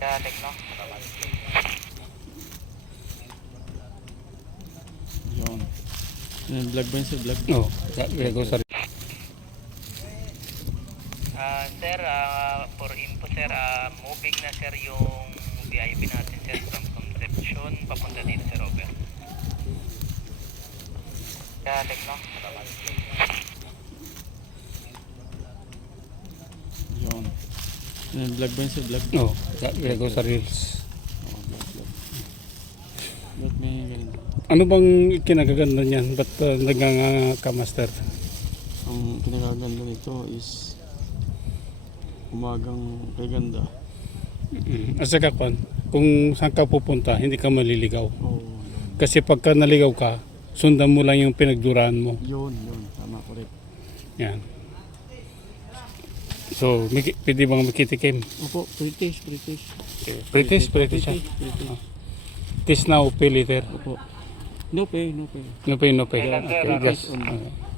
Dating, no? Yun. Yung vlog ba yun sa vlog? Oo. Vlog ko, sorry. Sir, for info, sir, moving na, sir, yung VIP natin, sir, from Conception. papunta din, sir, Robert. Dating, no? Dating, Black ba yun sir? Black Oo. Oh, Lego uh, uh, sa reels. Oh, black, black. But may ano bang kinagaganda niyan? Ba't uh, nagganga uh, master? Ang kinagaganda nito is umagang kaganda. Mm -hmm. Asa Kung saan ka pupunta, hindi ka maliligaw. Oh, Kasi pagka naligaw ka, sundan mo lang yung pinagduraan mo. Yun, yun. Tama, correct. Yan. So, may, pwede bang magkitikim? Opo, pre-test, pre-test. Pre-test, siya? pre na upay later? Opo. No pay, no pay. No pay, no pay. Okay, yeah, gas. okay. okay. Yes. Yes.